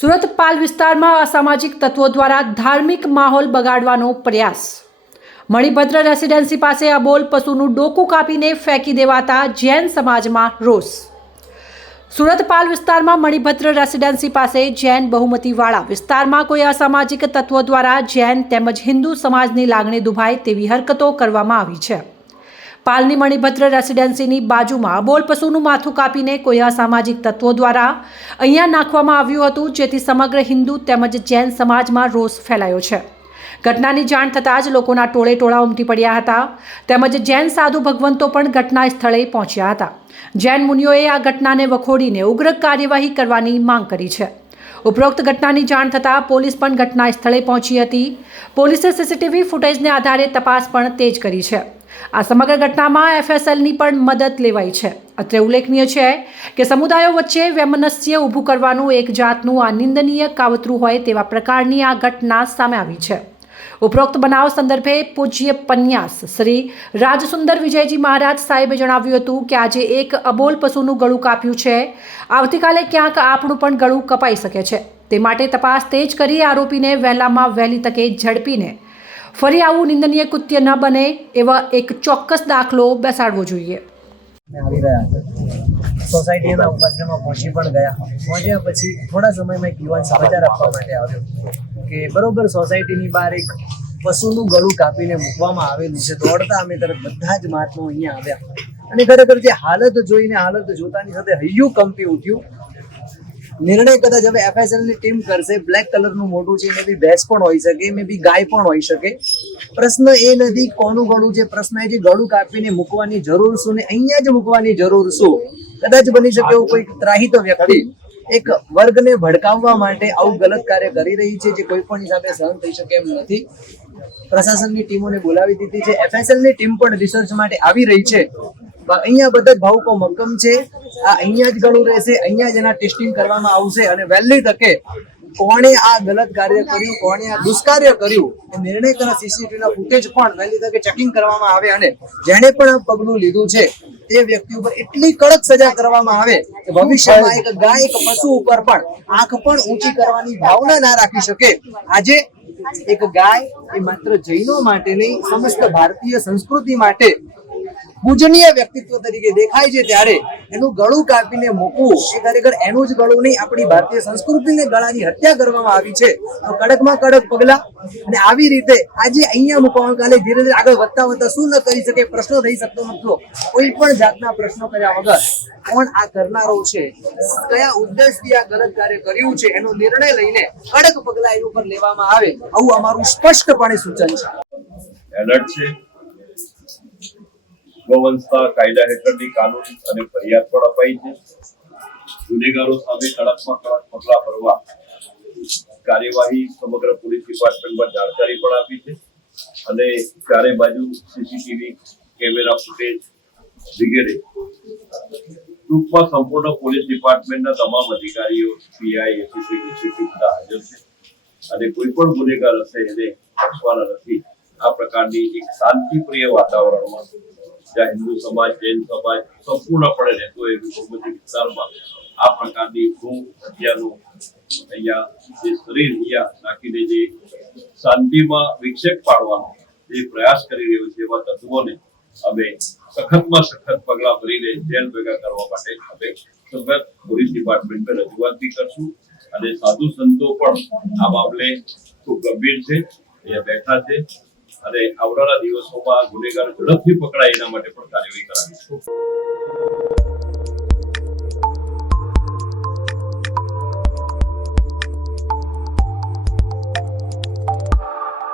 સુરત પાલ વિસ્તારમાં અસામાજિક તત્વો દ્વારા ધાર્મિક માહોલ બગાડવાનો પ્રયાસ. મણિભદ્ર રેસિડેન્સી પાસે અબોલ પશુનું ડોકું કાપીને ફેંકી દેવાતા જૈન સમાજમાં રોષ. સુરત પાલ વિસ્તારમાં મણિભદ્ર રેસિડેન્સી પાસે જૈન બહુમતીવાળા વિસ્તારમાં કોઈ અસામાજિક તત્વો દ્વારા જૈન તેમજ હિન્દુ સમાજની લાગણી દુભાય તેવી હરકતો કરવામાં આવી છે. પાલની મણિભદ્ર રેસિડેન્સીની બાજુમાં અબોલ પશુનું માથું કાપીને કોઈ અસામાજિક તત્વો દ્વારા અહીંયા નાખવામાં આવ્યું હતું, જેથી સમગ્ર હિન્દુ તેમજ જૈન સમાજમાં રોષ ફેલાયો છે. ઘટનાની જાણ થતાં જ લોકોના ટોળે ટોળા ઉમટી પડ્યા હતા. તેમજ જૈન સાધુ ભગવંતો પણ ઘટના સ્થળે પહોંચ્યા હતા. જૈન મુનિઓએ આ ઘટનાને વખોડીને ઉગ્ર કાર્યવાહી કરવાની માંગ કરી છે. ઉપરોક્ત ઘટનાની જાણ થતાં પોલીસ પણ ઘટના સ્થળે પહોંચી હતી. પોલીસે સીસીટીવી ફૂટેજને આધારે તપાસ પણ તેજ કરી છે. આ સમગ્ર ઘટનામાં એફએસએલની પણ મદદ લેવાઈ છે. અત્રે ઉલ્લેખનીય છે કે સમુદાયો વચ્ચે વેમનસ્ય ઊભું કરવાનું એક જાતનું આ નિંદનીય કાવતરું હોય તેવા પ્રકારની આ ઘટના સામે આવી છે. ઉપરોક્ત બનાવ સંદર્ભે પૂજ્ય પન્યાસ શ્રી રાજસુંદર વિજયજી મહારાજ સાહેબે જણાવ્યું હતું કે આજે એક અબોલ પશુનું ગળું કાપ્યું છે. આવતીકાલે ક્યાંક આપણું પણ ગળું કપાઈ શકે છે. તે માટે તપાસ તેજ કરી આરોપીને વહેલામાં વહેલી તકે ઝડપીને ફરી આવું નિંદનીય કૃત્ય ન બને એવા એક ચોક્કસ દાખલો બેસાડવો જોઈએ. આવી રહ્યા સોસાયટીના ઉપાશ્રમમાં પહોંચી પણ ગયા. પહોંચ્યા પછી થોડા સમયમાં એક યુવાન સમાચાર આપવા માટે આવ્યો કે બરોબર સોસાયટીની બહાર એક પશુનું ગળું કાપીને મૂકવામાં આવેલું છે. દોડતા અમે તરત બધા જ મહાત્માઓ અહીંયા આવ્યા. અને ખરેખર જે હાલત જોઈને હાલત જોતાની સાથે હૈયું કંપી ઉઠ્યું. નિર્ણય કદાચ હવે એફએસએલની ટીમ કરશે. બ્લેક કલરનું મોઢું છે મે બી ભેંસ પણ હોઈ શકે મે બી ગાય પણ હોઈ શકે. પ્રશ્ન એ નથી કોનું ગળું છે. પ્રશ્ન એ છે, ગળું કાપીને મૂકવાની જરૂર શું ને અહીંયા જ મૂકવાની જરૂર શું? કદાચ બની શકે એવું કોઈ ત્રાહિત વ્યક્તિ એક વર્ગને ભડકાવવા માટે આવું ગલત કાર્ય કરી રહી છે જે કોઈ પણ હિસાબે સહન થઈ શકે એમ નથી. પ્રશાસનની ટીમોને બોલાવી દીધી છે. એફએસએલની ટીમ પણ રિસર્ચ માટે આવી રહી છે. અહીંયા બધા જ ભાવુકો મક્કમ છે. આ અહીંયા જ ગણું રહેશે, અહીંયા જ એના ટેસ્ટિંગ કરવામાં આવશે અને વહેલી તકે કોણે આ ગલત કાર્ય કર્યું, કોણે આ દુષ્કાર્ય કર્યું, એ નિર્ણય કરા સીસીટીવી ના ફૂટેજ પણ વહેલી તકે ચેકિંગ કરવામાં આવે અને જેણે પણ આ પગલું લીધું છે, તે વ્યક્તિ ઉપર એટલી કડક સજા કરવામાં આવે કે ભવિષ્યમાં એક ગાય, એક પશુ ઉપર પણ આંખ પણ ઊંચી કરવાની ભાવના ના રાખી શકે. આજે એક ગાય એ માત્ર જૈનો માટે નહીં, સમસ્ત ભારતીય સંસ્કૃતિ માટે પૂજનીય વ્યક્તિત્વ તરીકે દેખાય છે ત્યારે એનું ગળું કાપીને મૂકવું એ ખરેખર એનું જ ગળું નહીં, આપણી ભારતીય સંસ્કૃતિને ગળાની હત્યા કરવામાં આવી છે. તો કડકમાં કડક પગલા અને આવી રીતે આજે અહીંયા મૂકવામાં કાલે ધીરે ધીરે આગળ વધતા વધતા શું ન કરી શકે, પ્રશ્નો થઈ શકતો નથી કોઈ પણ જાતના પ્રશ્નો કર્યા વગર કોણ આ કરનારો છે? કયા ઉદ્દેશથી આ ગલત કાર્ય કર્યું છે? એનો નિર્ણય લઈને કડક પગલા એની ઉપર લેવામાં આવે. આવું અમારું સ્પષ્ટપણે સૂચન છે. એલર્ટ છે. ગોવંશતા કાયદા હેઠળની કાનૂની અને ફરિયાદ પણ અપાઈ છે. ગુનેગારો સામે કડકમાં કડક પગલા ભરવા કાર્યવાહી સમગ્ર પોલીસ ડિપાર્ટમેન્ટમાં જાણકારી પણ આપી છે. અને ચારે બાજુ સીસીટીવી કેમેરા ફૂટેજ વગેરે. ટૂંકમાં સંપૂર્ણ પોલીસ ડિપાર્ટમેન્ટના તમામ અધિકારીઓ, પીઆઈ એસીપી ડીસીપી બધા હાજર છે. અને કોઈ પણ ગુનેગાર હશે, એને બક્ષવાના નથી. આ પ્રકારની એક શાંતિપ્રિય વાતાવરણમાં જ્યાં હિન્દુ સમાજ, જૈન સમાજ સંપૂર્ણપણે રહેતો એવી બહુમતી વિસ્તારમાં આ પ્રકારની ભૂ હત્યાનું અહીંયા જે શરીર અહીંયા નાખીને જે શાંતિમાં વિક્ષેપ પાડવાનો જે પ્રયાસ કરી રહ્યો છે એવા તત્વોને અમે સખતમાં સખત પગલા ભરીને જેલ ભેગા કરવા માટે અમે સખત પોલીસ ડિપાર્ટમેન્ટને રજૂઆત બી કરશું અને સાધુ સંતો પણ આ મામલે ખૂબ ગંભીર છે, અહીંયા બેઠા છે. અને આવનારા દિવસોમાં ગુનેગાર ઝડપથી પકડાય એના માટે પણ કાર્યવાહી કરાવીશું